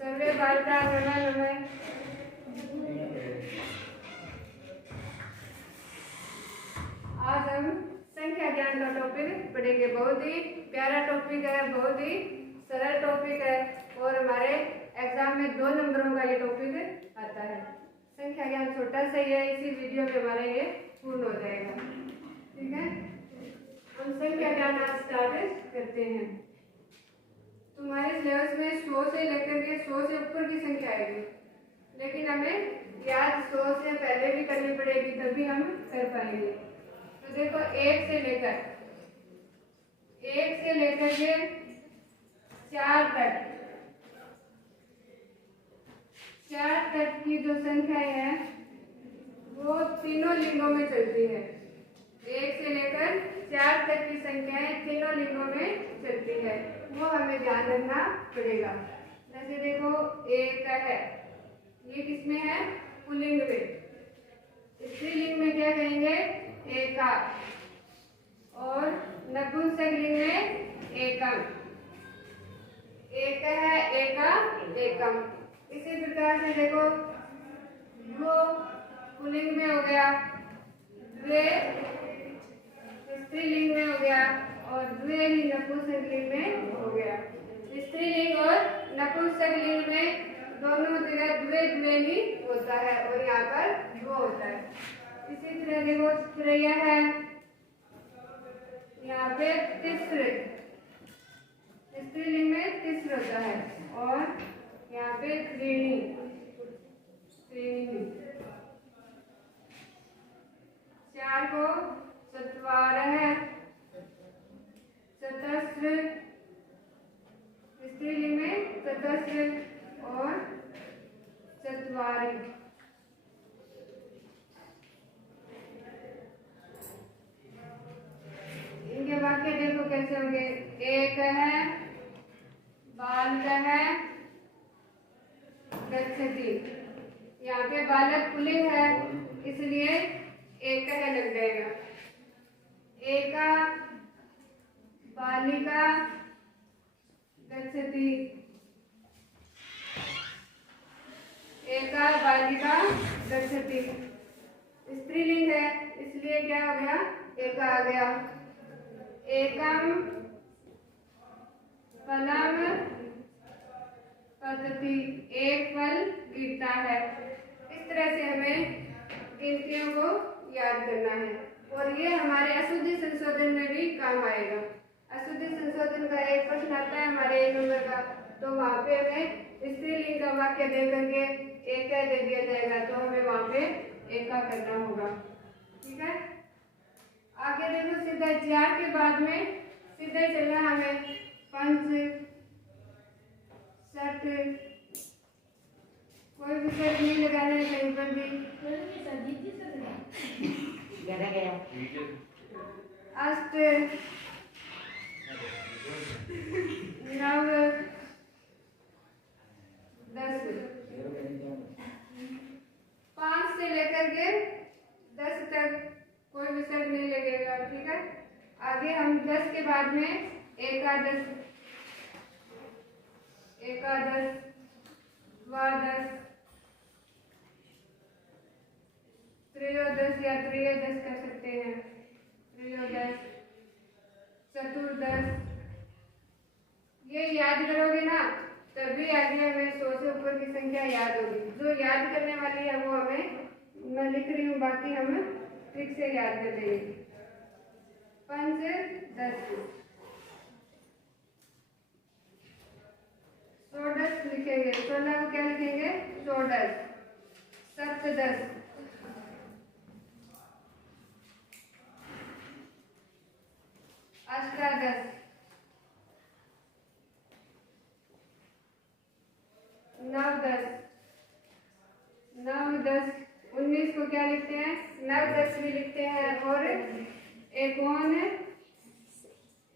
सर्वे बालिकाः नमः नमः। आज हम संख्या ज्ञान का टॉपिक पढ़ेंगे। बहुत ही प्यारा टॉपिक है, बहुत ही सरल टॉपिक है और हमारे एग्जाम में 2 नंबरों का ये टॉपिक आता है। संख्या ज्ञान छोटा सा ही है, इसी वीडियो में हमारा ये पूर्ण हो जाएगा। ठीक है, हम संख्या ज्ञान आज स्टार्ट करते हैं। तुम्हारे सिलेबस में 100 से लेकर के 100 से ऊपर की संख्या आएगी, लेकिन हमें याद 100 से पहले भी करनी पड़ेगी, तभी हम कर पाएंगे। तो देखो 1 से लेकर के 4 तक की जो संख्याएं हैं वो तीनों लिंगों में चलती है। 1 से लेकर 4 तक की संख्याएं तीनों लिंगों में चलती है, वो हमें ध्यान रखना पड़ेगा। जैसे देखो 1 है, ये किसमें है? पुल्लिंग में। स्त्रीलिंग में क्या कहेंगे? एका। और नपुंसक लिंग में एकम। एक है, एका, एकम। इसी प्रकार से देखो दो पुल्लिंग में हो गया, द्वे स्त्रीलिंग में हो गया और द्वे ही नपुंसक लिंग में हो गया। स्त्रीलिंग और नपुंसक लिंग में दोनों जगह द्वे द्वे ही होता है और यहाँ पर दो होता है। इसी तरह देखो त्रय है, यहाँ पे तिस्र, स्त्रीलिंग में तिस्र होता है और यहाँ पे त्रीणी। चार को चत्वारः, चतस्र, स्त्रीलिंग में चतस्र और चत्वारि। इनके वाक्य देखो कैसे होंगे। एक है, बालक है, गच्छति। यहाँ पे बालक पुल्लिंग है इसलिए एक है लग जाएगा। एका बालिका गच्छति, एका बालिका गच्छति। स्त्रीलिंग है इसलिए क्या हो गया? एका आ गया। एकम फलम पतति, एक फल गिरता है। इस तरह से हमें गिनतियों को याद करना है और ये हमारे अशुद्धि संशोधन में भी काम आएगा। अशुद्धि संशोधन का एक प्रश्न आता है हमारे 1 नंबर का, तो वहाँ पे हमें स्त्रीलिंग का वाक्य दे करके एक दे दिया जाएगा, तो हमें वहाँ पे एका करना होगा। ठीक है, आगे देखो सीधा 4 के बाद में सीधे चलना हमें। पंच, सठ, कोई भी शर्त नहीं लगाना है कहीं पर भी। अष्ट, नव, 10। 5 से लेकर के 10 तक कोई भी शर्त नहीं लगेगा। ठीक है, आगे हम 10 के बाद में एकादश, द्वादश, त्रयोदश या त्रयोदश कर सकते हैं, त्रयोदश, चतुर्दश। ये याद करोगे ना तभी आगे हमें 100 से ऊपर की संख्या याद होगी। जो याद करने वाली है वो हमें मैं लिख रही हूँ, बाकी हम ठीक से याद कर लेंगे। पंच 10, षोडश लिखेंगे। 16 को क्या लिखेंगे? षोडश। सप्तदश, अष्टादश, नवदश। 9, 10, 19 को क्या लिखते हैं? नवदश भी लिखते हैं और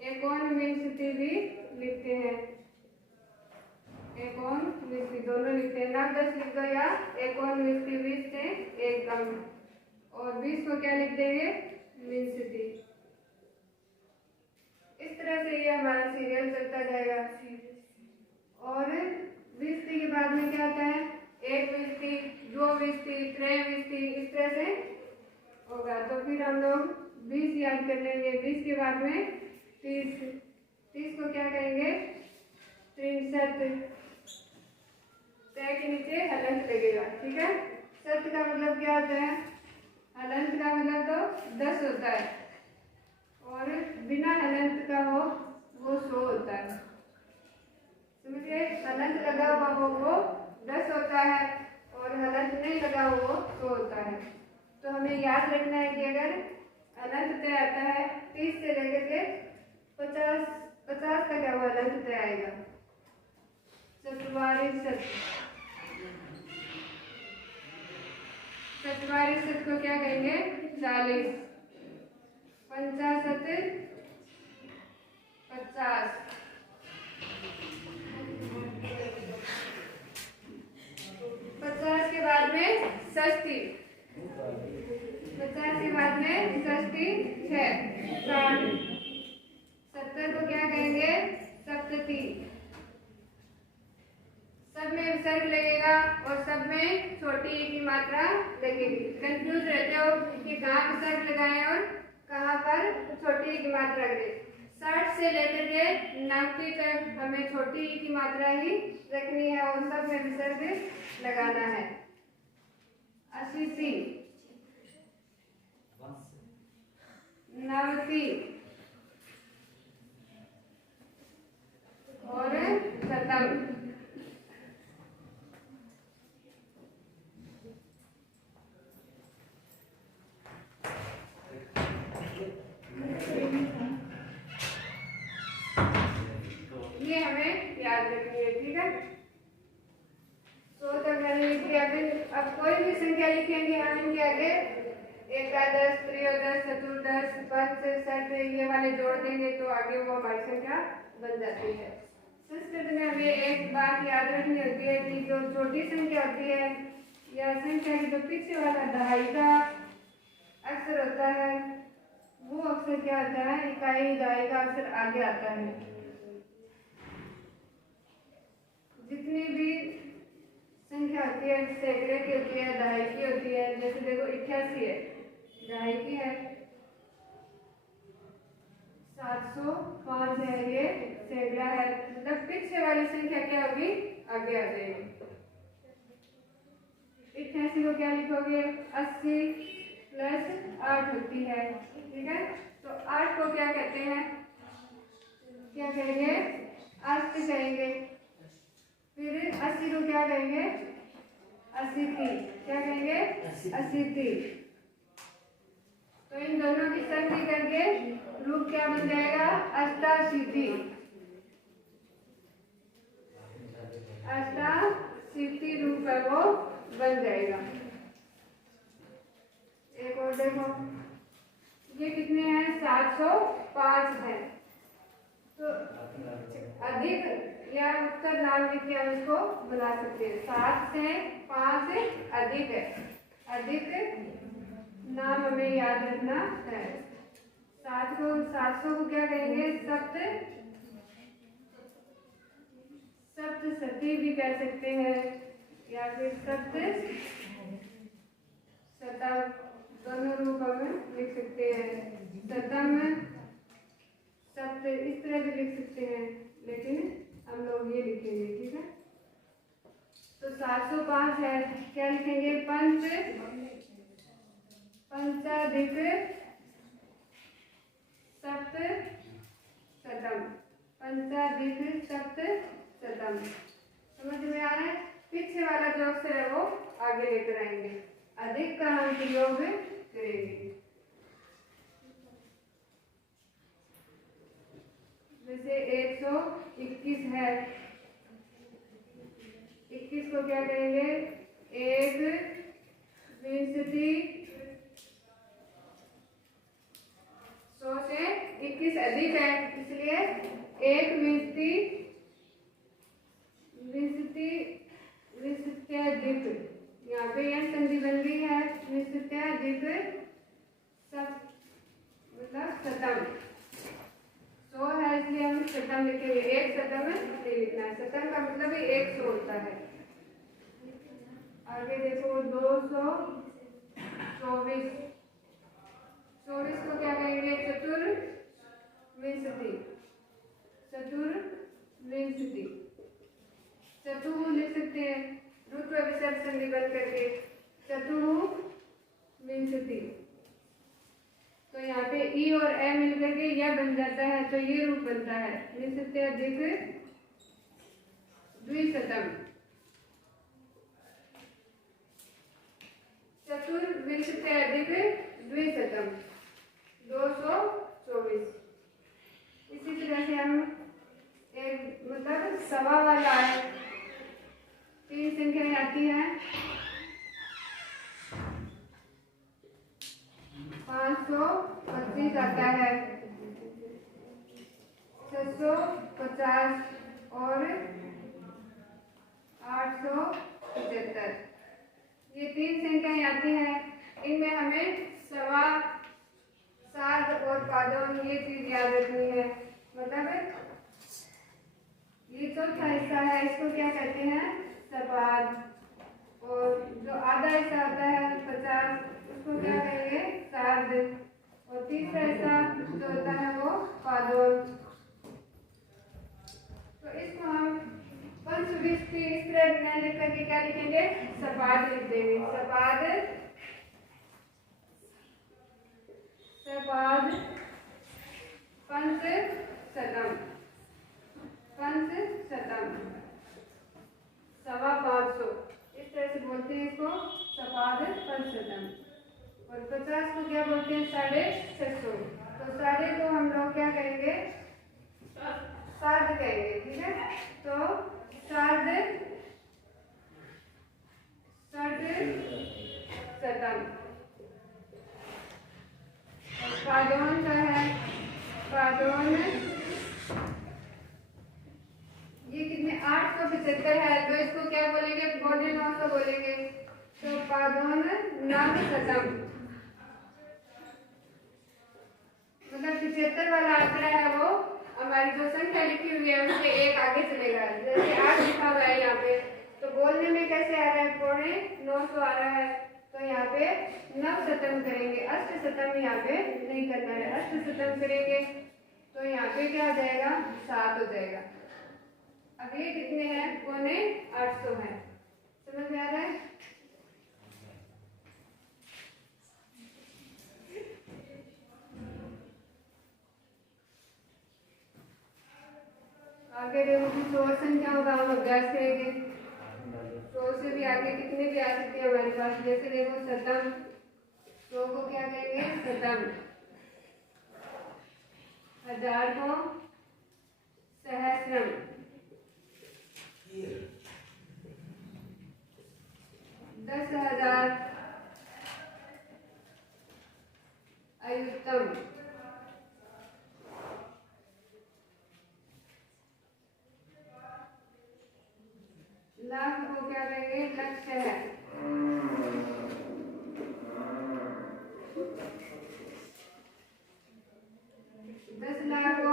एकोनविंशति भी लिखते हैं। एकोनविंशति दोनों लिखते हैं। 9, 10 लिख दो या एकोनविंशति, 20 से एक कम, और 20 को क्या लिख देंगे? विंशति। इस तरह से ये हमारा सीरियल चलता जाएगा। क्या होता है? 1 विस्ती, 2 विस्ती, 3 विस्ती, इस तरह से होगा। तो फिर हम लोग 20 याद कर लेंगे। 20 के बाद में 30, 30 को क्या कहेंगे? 63। तय के नीचे हलंत लगेगा, ठीक है। सत्य का मतलब क्या होता है? हलंत का मतलब तो 10 होता है, और बिना हलंत का हो वो 100 होता है। समझिए, हलंत लगा हुआ हो वो 10 होता है, और हलंत नहीं लगा हुआ वो 100 होता है। तो हमें याद रखना है कि अगर हलंत तय आता है 30 से लेकर के 50 तक वो हलंत तय आएगा। चतुर्वारी सत्य, चतुर्वारी सत्य को क्या कहेंगे? 40। 50 50 50 के बाद में 60, 50 के बाद में 66, 60। 70 को क्या कहेंगे? सप्तती। सब में विसर्ग लगेगा और सब में छोटी ई की मात्रा लगेगी। कंफ्यूज रहते हो कि कहाँ विसर्ग लगाए और कहाँ पर छोटी ई की मात्रा लगे। 60 से लेकर के 90 तक हमें छोटी ई की मात्रा ही रखनी है और सब में विसर्ग लगाना है। 80, 90 और शतम। ये हमें याद रखनी है, ठीक है। तो तक मैंने लिख दिया। अब कोई भी संख्या लिखेंगे हम इनके आगे एकादश, त्रयोदश, चतुर्दश, पंच, षठ ये वाले जोड़ देंगे तो आगे वो हमारी संख्या बन जाती है। संस्कृत में हमें एक बात याद रखनी होती है कि जो छोटी संख्या होती है या संख्या की जो पीछे वाला दहाई का अक्षर होता है वो अक्षर क्या होता है? इकाई दहाई का अक्षर आगे आता है। जितनी भी संख्या होती है, सैकड़े की होती है, दहाई की होती है। जैसे देखो 88 है, दहाई की है। 705 है, ये सैकड़ा है। मतलब पीछे वाली संख्या क्या होगी? आगे आ जाएगी। 88 को क्या लिखोगे? 80 + 8 होती है, ठीक है। तो 8 को क्या कहते हैं? क्या कहेंगे? अष्ट कहेंगे। फिर 80 को क्या कहेंगे? अशीति। क्या कहेंगे? अशीति। तो इन दोनों की संधि करके रूप क्या बन जाएगा? अष्टाशीति। अष्टाशीति रूप है वो बन जाएगा। एक और देखो, ये कितने हैं? 705 है। तो अधिक या उत्तर नाम लिख के हम इसको बना सकते हैं। 7 से 5 अधिक है। अधिक नाम हमें याद रखना है। 700 को क्या कहेंगे? सप्तशती भी कह सकते हैं, या फिर शतम, दोनों रूप हम लिख सकते हैं। शतम, सप्त इस तरह भी लिख सकते हैं, लेकिन हम लोग ये लिखेंगे, ठीक है। तो 705 है, क्या लिखेंगे? पंचाधिक सप्त शतम। पंचाधिक सप्त शतम। समझ में आ रहा है? पीछे वाला जो अक्षर है वो आगे लेकर आएंगे, अधिक का हम प्रयोग करेंगे। जैसे 121 है, 21 को क्या कहेंगे? 1 विंशति। 100 से 21 अधिक है, इसलिए 1 विंशति विंशत्याधिक। यहाँ पे यह संधि बन गई है, विंशत्याधिक मतलब शतम। 100 है इसलिए हम शतम लिखेंगे। 1 शतम नहीं लिखना है। शतम का मतलब ही 100 होता है। आगे देखो 224, 24 को क्या कहेंगे? चतुर्विंशति, चतुर्विंशति। चतुः लिख सकते हैं रुत्व विसर्ग संधि बन करके, चतुर्विंशति। तो यहाँ पे ई और ए मिल करके यह बन जाता है, तो ये रूप बनता है विंशति अधिक द्विशतम, चतुर्विंशति अधिक द्विशतम 224। इसी तरह से हम एक मतलब सवा वाला है, 3 संख्याएं आती हैं, 525 आता है, 650 और 875। ये 3 संख्याएं आती हैं। इनमें हमें सवा, साध और पादोन ये चीज याद रखनी है। मतलब ये चौथा हिस्सा है, इसको क्या कहते हैं? सपाद। और जो आधा हिस्सा होता है 50, उसको क्या कहेंगे? साध। और तीसरा हिस्सा जो होता है वो पादोन। तो इसको हम पंचविंशति इस तरह न लिख करके क्या लिखेंगे? सपाद लिख देंगे। सपाद, सपाद पंचशतम, पंचशतम, 550। इस तरह से बोलते हैं इसको, सपाद पंचशतम। और 50 को क्या बोलते हैं? 650। तो 6.5 को हम लोग क्या कहेंगे? साध कहेंगे, ठीक है? तो साध षटशतम। पादोन का है, पादोन ये कितने? 875 है, तो इसको क्या बोलेंगे? 950 बोलेंगे। तो पादोन नवशतम, मतलब 75 वाला आंकड़ा है वो हमारी जो संख्या लिखी हुई है उससे एक आगे चलेगा। जैसे 8 लिखा हुआ है यहाँ पे, तो बोलने में कैसे आ रहा है? 950 आ रहा है, तो यहाँ पे नवशतम करेंगे, अष्टशतम यहाँ पे नहीं करना है, अष्टशतम करेंगे। तो यहाँ पे क्या हो जाएगा? 7 हो जाएगा। अब ये कितने हैं? 850 है। समझ में आ रहा है? आगे देखो कुछ और संख्याओं का हम अभ्यास करेंगे। 100 से भी आगे कितने भी आ सकते हैं हमारे पास। जैसे देखो शतम, 100 को क्या कहेंगे? शतम। 1000 को सहस्रम, 10,000 अयुतम, लाख को क्या कहेंगे? लक्ष है। 10 लाख को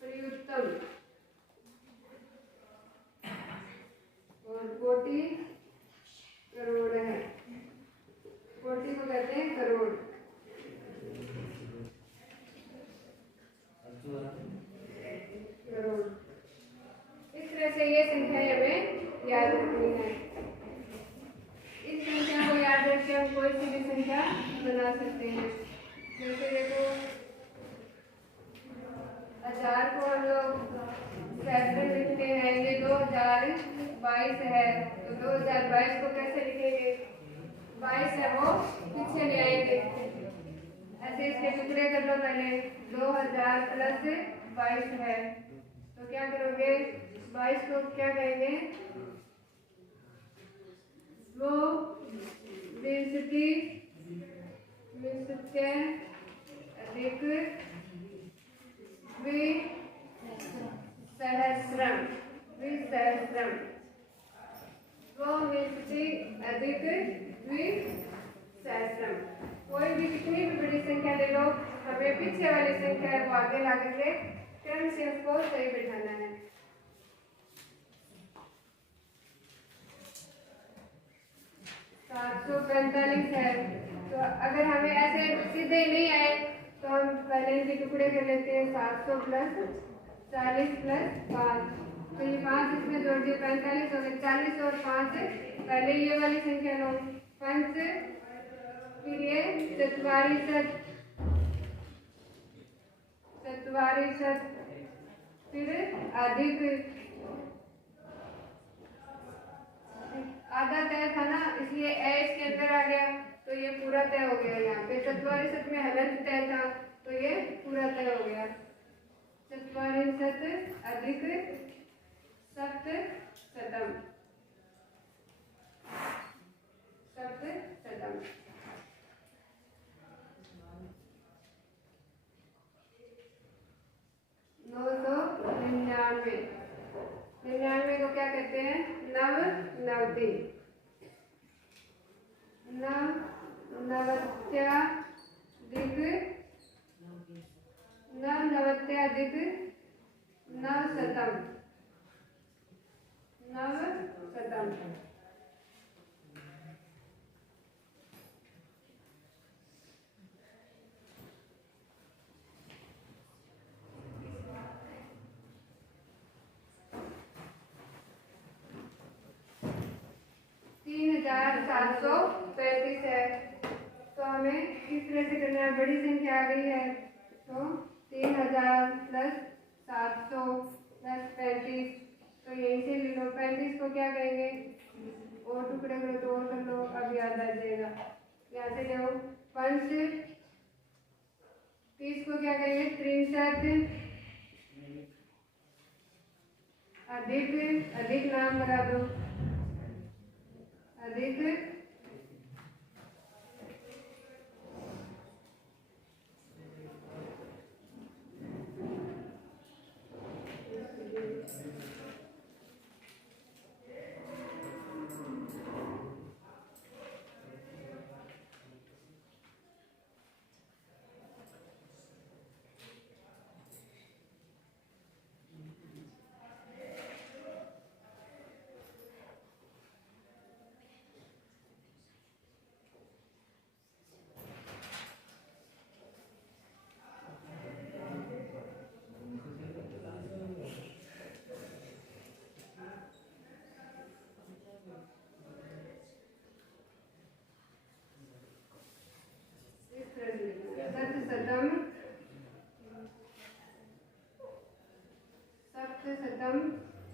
प्रयुक्तम, और कोटि करोड़ है। कोटि को कहते हैं करोड़। करोड़। इस तरह से ये संख्याएं हमें याद रखनी है। इस संख्या को याद रख के हम कोई सी भी संख्या बना सकते हैं। जैसे देखो 1000 को हम लोग सहस्त्र लिखते हैं, ये 2022 है, तो 2022 को कैसे लिखेंगे? 22 है वो पीछे ले आएंगे, ऐसे इसके टुकड़े कर लो पहले। 2000 प्लस 22 है, तो क्या करोगे? 22 को क्या कहेंगे? वो विंशति, विंशति अधिक द्विसहस्रम, द्विसहस्रम, वो विंशति अधिक द्विसहस्रम। कोई भी कितनी भी बड़ी संख्या ले लो, हमें पीछे वाली संख्या है वो आगे ला करके क्रम से उसको सही बैठाना है। 745 है, तो अगर हमें ऐसे सीधे नहीं आए तो हम पहले इनके टुकड़े कर लेते हैं। 700 प्लस 40 प्लस 5, तो ये 5 इसमें जोड़ दिए 45 हो गए। 40 और 5 पहले ये वाली संख्या लो, पंच, फिर ये चतवारिशत, फिर अधिक, आधा तय था ना इसलिए ए इसके अंदर आ गया, तो ये पूरा तय हो गया। यहाँ पे चतवारिशत में हलंत तय था, तो ये पूरा तय हो गया। चतवारिशत अधिक सप्तशतम, सप्तशतम। 999, 99 को क्या कहते हैं? नवनवति, नवनवत्याधिक नवशतम, नवशतम। 3735 है, तो हमें किस तरह से करना है? बड़ी संख्या आ गई है, तो 3000 प्लस 700 प्लस 35, तो यहीं से ले लो। 35 को क्या कहेंगे? और टुकड़े करो तो और कर लो, अब याद आ जाएगा। यहाँ से लो पंच, 30 को क्या कहेंगे? 63, अधिक, अधिक नाम लगा दो, अधिक, सप्तशतम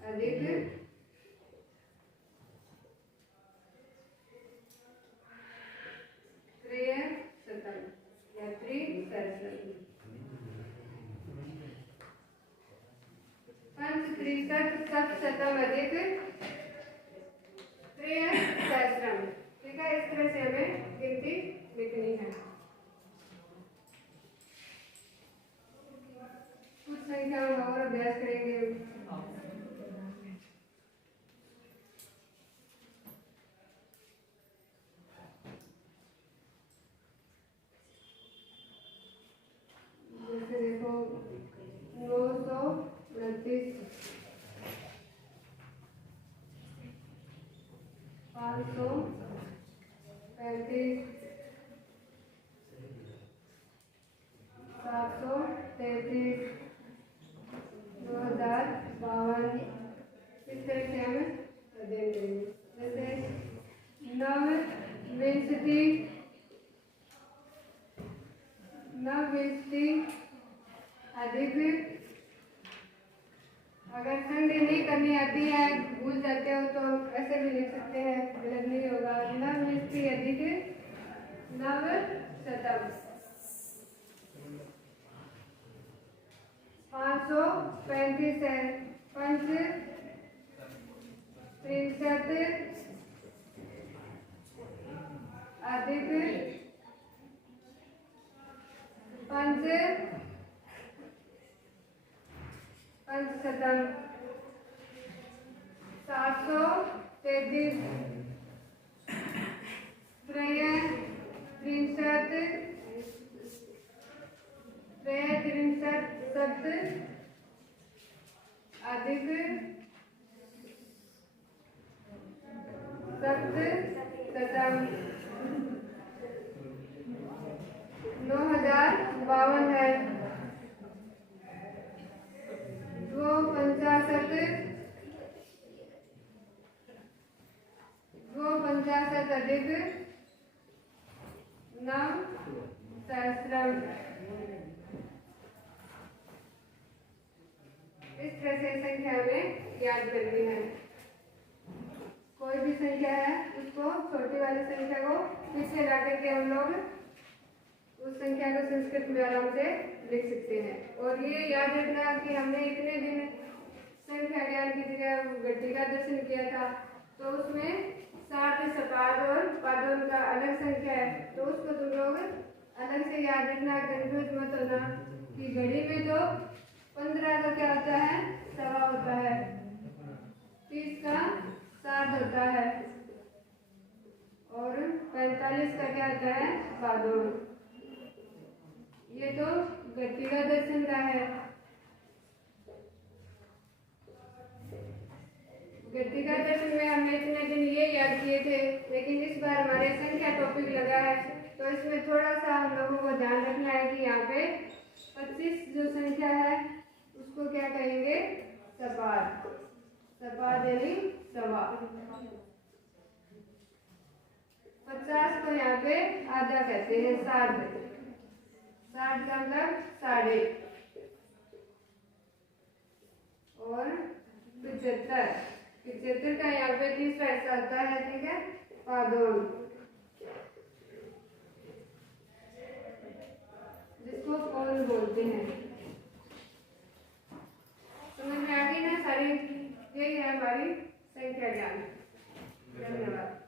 अधिक त्रयशतम या त्रिसहस्त्रम। पंचत्रिशत सप्तशतम अधिक त्रयसहस्त्रम। ठीक है, इस तरह से हमें गिनती लिखनी है। कुछ संख्याओं का और अभ्यास करेंगे। जैसे देखो 929, 535, 733, 2052, इस तरह से हम अध्ययन करेंगे। जैसे नवविंशति, अधिक, अगर संधि नहीं करनी आती है, भूल जाते हो तो ऐसे भी लिख सकते हैं, गलत नहीं होगा। नवविंशति अधिक नवशतम, 535 है। पंच त्रिशत अधिक पंचशतम, 733, त्रयत्रिंशत सप्त अधिक सप्तशतम 9052 है। 250 अधिक 9 सहस्त्रम। इस तरह से संख्या में याद करनी है। कोई भी संख्या है उसको छोटी वाली संख्या को पीछे ला करके हम लोग उस संख्या को संस्कृत में आराम से लिख सकते हैं। और ये याद रखना कि हमने इतने दिन संख्या ज्ञान की जगह घटी का दर्शन किया था, तो उसमें सात सपाद और पादों का अलग संख्या है, तो उसको तुम लोग अलग से याद रखना, कंफ्यूज मत होना कि घड़ी में तो 15 का क्या होता है, सवा होता है, 30 का 7 होता है और 45 का क्या होता है, पादों। ये तो गति का दर्शन का है। गति का दर्शन में हमने इतने दिन ये याद किए थे, लेकिन इस बार हमारे संख्या टॉपिक लगा है, तो इसमें थोड़ा सा हम लोगों को ध्यान रखना है कि यहाँ पे 25 जो संख्या है उसको क्या कहेंगे, सपाद। सपाद यानी सवा। 50 को यहाँ पे आधा कहते हैं, 60। 60 का मतलब साढ़े। और 75 का यहाँ पे 30 का हिस्सा आता है, ठीक है, पादोन, जिसको कौन बोलते हैं। समझ में आ गई ना सारी? यही है हमारी संख्या ज्ञान। धन्यवाद।